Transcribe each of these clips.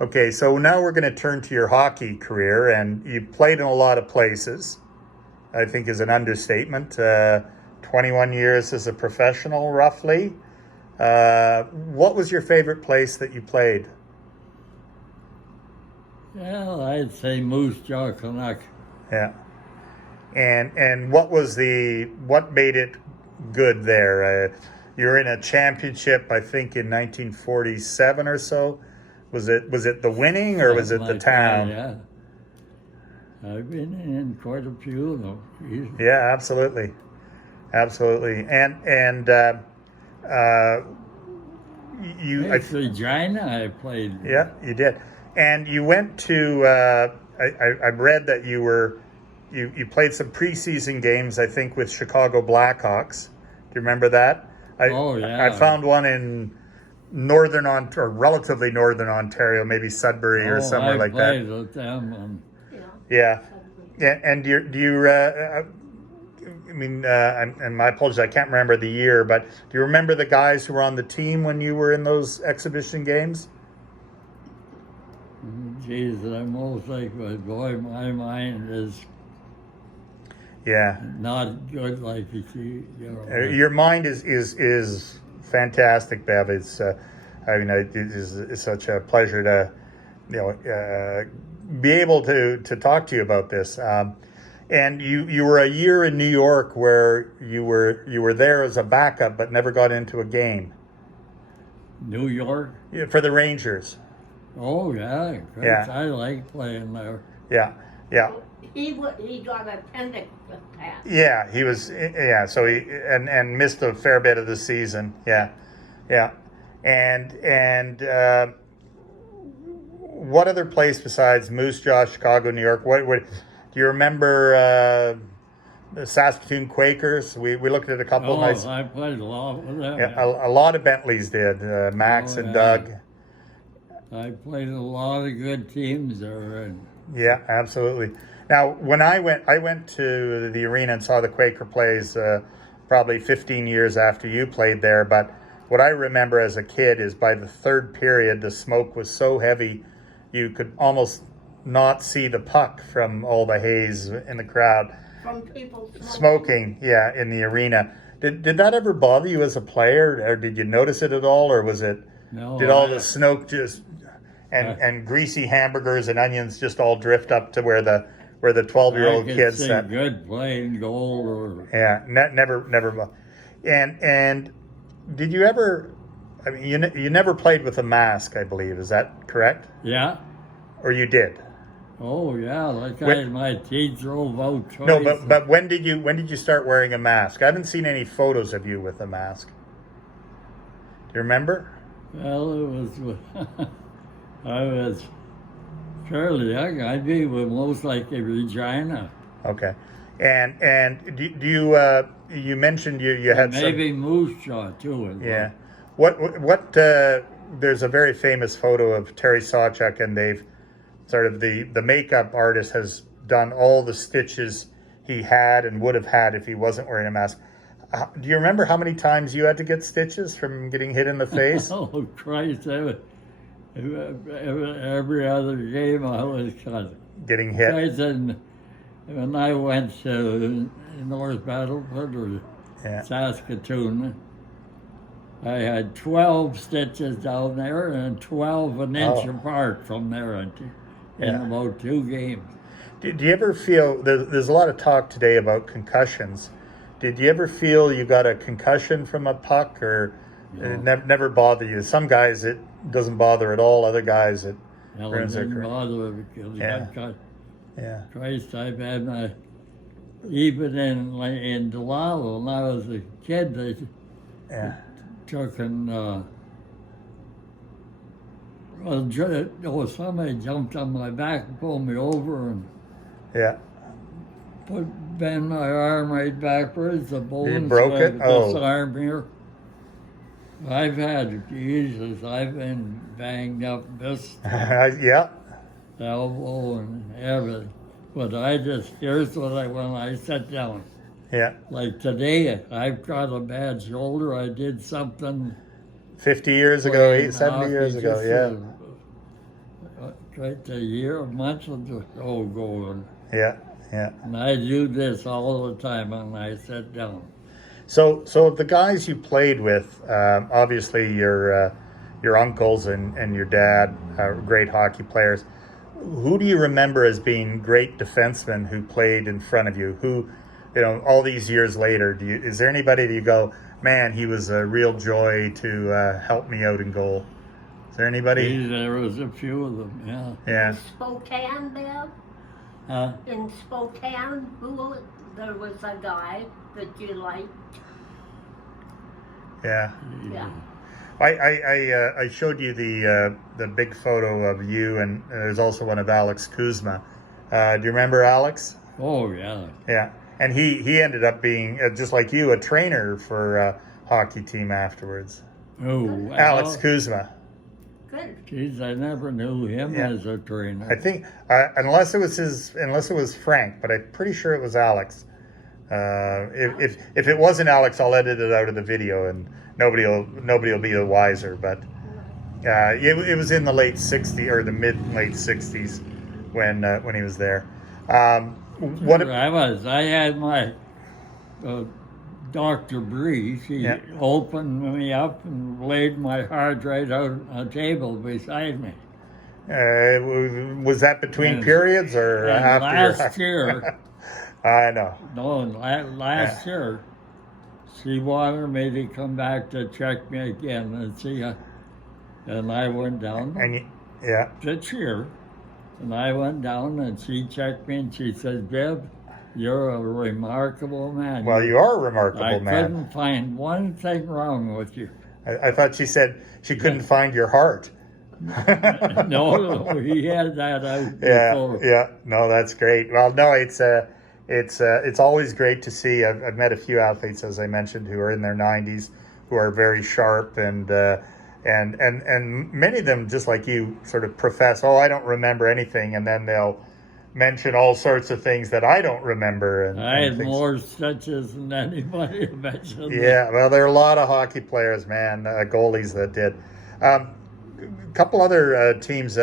Okay, so now we're going to turn to your hockey career, and you played in a lot of places. I think is an understatement. 21 years as a professional, roughly. What was your favorite place that you played? Well, I'd say Moose Jaw Canuck. Yeah. And what made it good there? You were in a championship, I think, in 1947 or so. Was it the winning or was Something it the like that, town? yeah. I've been in quite a few of them. Geez. Yeah, absolutely, absolutely. And uh, you, Hey, Regina, I played. yeah, you did. And you went to. I read that you played some preseason games, I think, with Chicago Blackhawks. Do you remember that? Oh, I yeah. found one in or relatively northern Ontario, maybe Sudbury or Oh, somewhere I like that. played with them. And Yeah. Yeah, and do you I mean, and my apologies, I can't remember the year, but do you remember the guys who were on the team when you were in those exhibition games? geez, I'm almost like, boy, my mind is Yeah. not good like Your mind is fantastic, Bev. It's such a pleasure to be able to talk to you about this. And you were a year in New York where you were there as a backup, but never got into a game. New York. Yeah, for the Rangers. Oh, yeah. Great. Yeah. I like playing there. Yeah, yeah. He got appendix attack. Yeah, he was. Yeah, so he and missed a fair bit of the season. Yeah, yeah, and what other place besides Moose Jaw, Chicago, New York? What do you remember? The Saskatoon Quakers. We looked at a couple Oh, of nights. I played a lot with them. Yeah, a lot of Bentleys did. Max Oh, and yeah. Doug. I played a lot of good teams there. And Yeah, absolutely. Now, when I went to the arena and saw the Quaker plays probably 15 years after you played there. But what I remember as a kid is by the third period, the smoke was so heavy you could almost not see the puck from all the haze in the crowd. From people Smoking, yeah, in the arena. Did that ever bother you as a player, or did you notice it at all, or was it? no, Did all the smoke just and greasy hamburgers and onions just all drift up to where the 12-year-old I could kids see sat? good playing goal or Yeah, never. And did you ever? I mean, you never played with a mask, I believe. Is that correct? yeah. Or you did? Oh yeah, like When- my teeth drove out twice. No, but when did you start wearing a mask? I haven't seen any photos of you with a mask. Do you remember? Well, it was I was fairly young. I'd be most like a Regina. Okay. And do you mentioned you had Maybe Moose Jaw too. As yeah. well. What there's a very famous photo of Terry Sawchuk, and they've sort of the makeup artist has done all the stitches he had and would have had if he wasn't wearing a mask. Do you remember how many times you had to get stitches from getting hit in the face? Oh Christ! Every other game I was cut. Getting hit. Christ, and when I went to North Battleford or Yeah. Saskatoon, I had 12 stitches down there and 12 an inch Oh. apart from there in Yeah. about 2 games. Do you ever feel there's a lot of talk today about concussions? Did you ever feel you got a concussion from a puck, or it never bother you? Some guys it doesn't bother at all. Other guys it Well, it ruins their didn't career. bother because Yeah. I got Yeah. Christ, I've had even in Delawa when I was a kid, they Yeah. took and somebody jumped on my back and pulled me over and Yeah. bent my arm right backwards. The bones broke it? This Oh. arm here. I've had Jesus. I've been banged up this Yeah. elbow and everything. But here's what when I sit down. Yeah. Like today, I've got a bad shoulder. I did something 50 years ago, playing 70 years hockey, ago. just, Yeah. Right, a year, a month ago, Yeah, yeah. and I do this all the time when I sit down. So the guys you played with, obviously your uncles and your dad are great hockey players. Who do you remember as being great defensemen who played in front of you? Who, all these years later, is there anybody that you go, man, he was a real joy to help me out in goal? Is there anybody? There was a few of them, yeah. Yeah. Spokane, Bev? In Spokane, there was a guy that you liked. Yeah. Yeah. I showed you the big photo of you, and there's also one of Alex Kuzma. Do you remember Alex? Oh, yeah. Yeah, and he ended up being just like you, a trainer for a hockey team afterwards. Oh, Alex Kuzma. Good. Geez, I never knew him Yeah. as a trainer. I think unless it was Frank, but I'm pretty sure it was Alex. If it wasn't Alex, I'll edit it out of the video, and nobody will be the wiser. But it was in the late '60s or the late '60s when he was there. I had my Dr. Bree. She opened me up and laid my hard drive out on a table beside me. Was that between And- periods or And after? last year, I know. no, last year, she wanted me to come back to check me again and see. And I went down Yeah. this year, and I went down and she checked me and she said, Bev, you're a remarkable man. Well, you are a remarkable I man. couldn't find one thing wrong with you. I thought she said she couldn't find your heart. No, he had that out Yeah, before. yeah. No, that's great. Well, no, it's always great to see. I've met a few athletes, as I mentioned, who are in their 90s, who are very sharp, and many of them, just like you, sort of profess, "Oh, I don't remember anything," and then they'll mention all sorts of things that I don't remember. And I had things. more stitches than anybody mentioned. Yeah, well, there are a lot of hockey players, man, goalies that did. A couple other teams.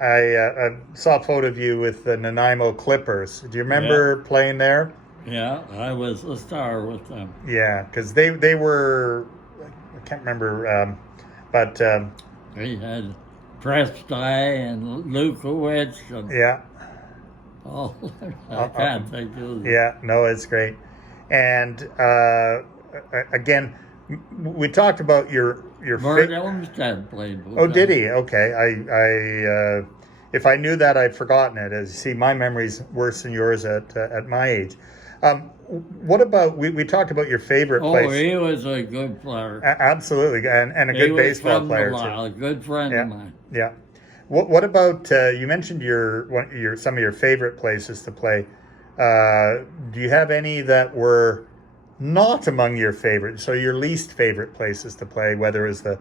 I saw a photo of you with the Nanaimo Clippers. Do you remember playing there? Yeah, I was a star with them. Yeah, because they were, I can't remember, but We had Presty and Lukowicz and yeah, all. I can't think of it. yeah, no, it's great. And again, we talked about your Bert Olmsted played with Oh, them. did he? Okay. I if I knew that, I'd forgotten it. As you see, my memory's worse than yours at my age. What about we talked about your favorite Oh, place? he was a good player. Absolutely, and a He good was baseball from player Delisle, a good friend Yeah. of mine. too. Yeah. What about you mentioned some of your favorite places to play? Do you have any that were not among your favorites? So your least favorite places to play, whether it's the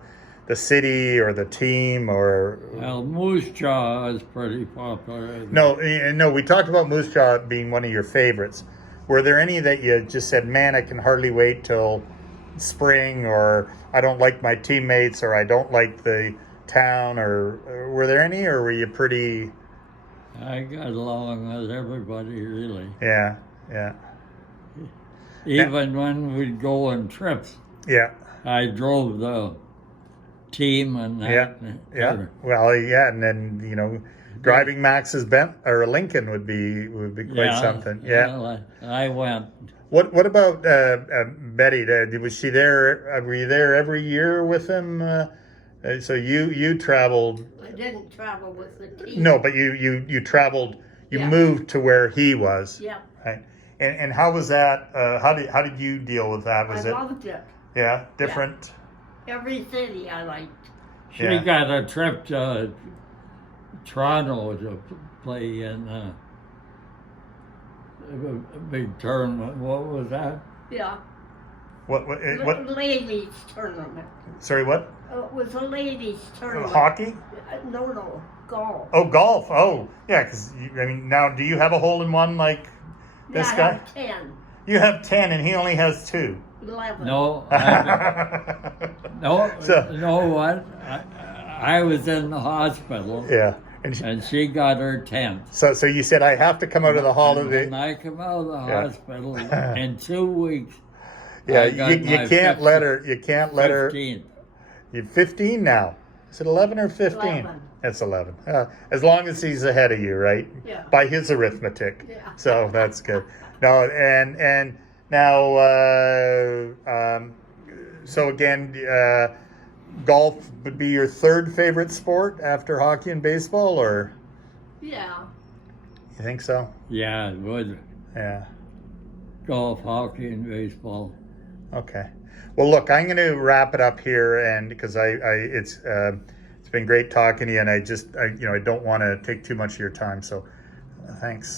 city or the team or Well, Moose Jaw is pretty popular. no. We talked about Moose Jaw being one of your favorites. Were there any that you just said, man, I can hardly wait till spring, or I don't like my teammates, or I don't like the town, or were there any, or were you pretty? I got along with everybody, really. Yeah. Even when we'd go on trips, Yeah. I drove the team and that. Yeah. Well, yeah, and then driving Max's Lincoln would be quite something. Yeah. Well, I went. What about Betty? Was she there? Were you there every year with him? So you traveled. I didn't travel with the team. No, but you traveled. You Yeah. moved to where he was. Yeah. Right. And how was that? How did you deal with that? Was I it loved it. different? Every city I liked. She Yeah. got a trip to Toronto to play in a big tournament. What was that? Yeah. What? Ladies tournament. Sorry, what? It was a ladies tournament. Hockey? No, golf. Oh, golf. Oh, yeah. Because now, do you have a hole in one like this Yeah, I guy? have 10, You have 10, and he only has 2. 11. No, no. So- You know what? I was in the hospital. Yeah. and she got her 10th. So you said I have to come out of the And holiday. when I come out of the hospital in 2 weeks, Yeah, I got you my can't let her. You can't let her. 15th. You're 15 now. Is it 11 or 15? 11. It's 11. As long as he's ahead of you, right? Yeah. By his arithmetic. Yeah. So that's good. No, and now, so again, golf would be your third favorite sport after hockey and baseball, or Yeah. you think so? Yeah, it would. Yeah. Golf, hockey, and baseball. Okay. Well, look, I'm going to wrap it up here, and because it's been great talking to you, and I don't want to take too much of your time. So, thanks.